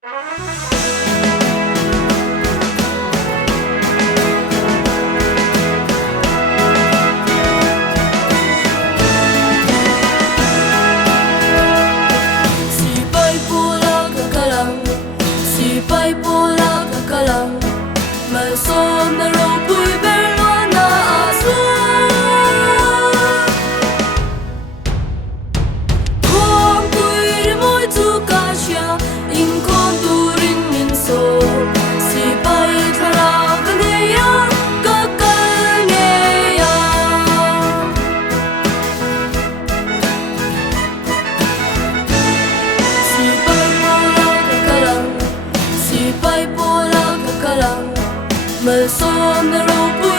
Sipay pula kakalang Malsom na ro'y berlo na asun Kung ku'y mo'y tukasya Ingkong turin minso Sipay tara kaneya kakalngeya Sipay pula kakalang Sipay pula kakalang Malsom na ro'y